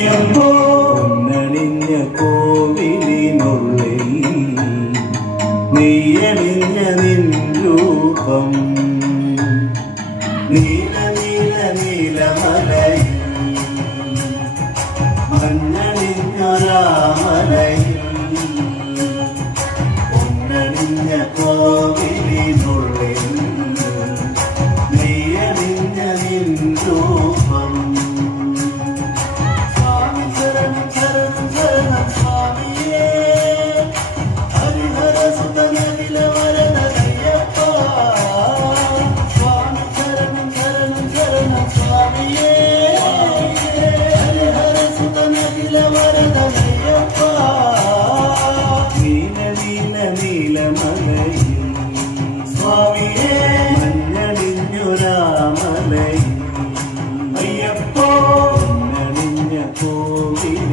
പൊന്നണിഞ്ഞ കോവിലിനുള്ളിൽ നെയ്യണിഞ്ഞ നിൻ രൂപം നീല നീല നീലമലയിൽ മഞ്ഞണിഞ്ഞൊരാമലയിൽ പൊന്നണിഞ്ഞ കോവിലിനുള്ളിൽ നെയ്യണിഞ്ഞ നിൻ രൂപം നീലമലയിൽ സ്വാമിയേ മഞ്ഞണിഞ്ഞൊരാമലയിൽ അയ്യപ്പോ മഞ്ഞണിഞ്ഞ കോവിൽ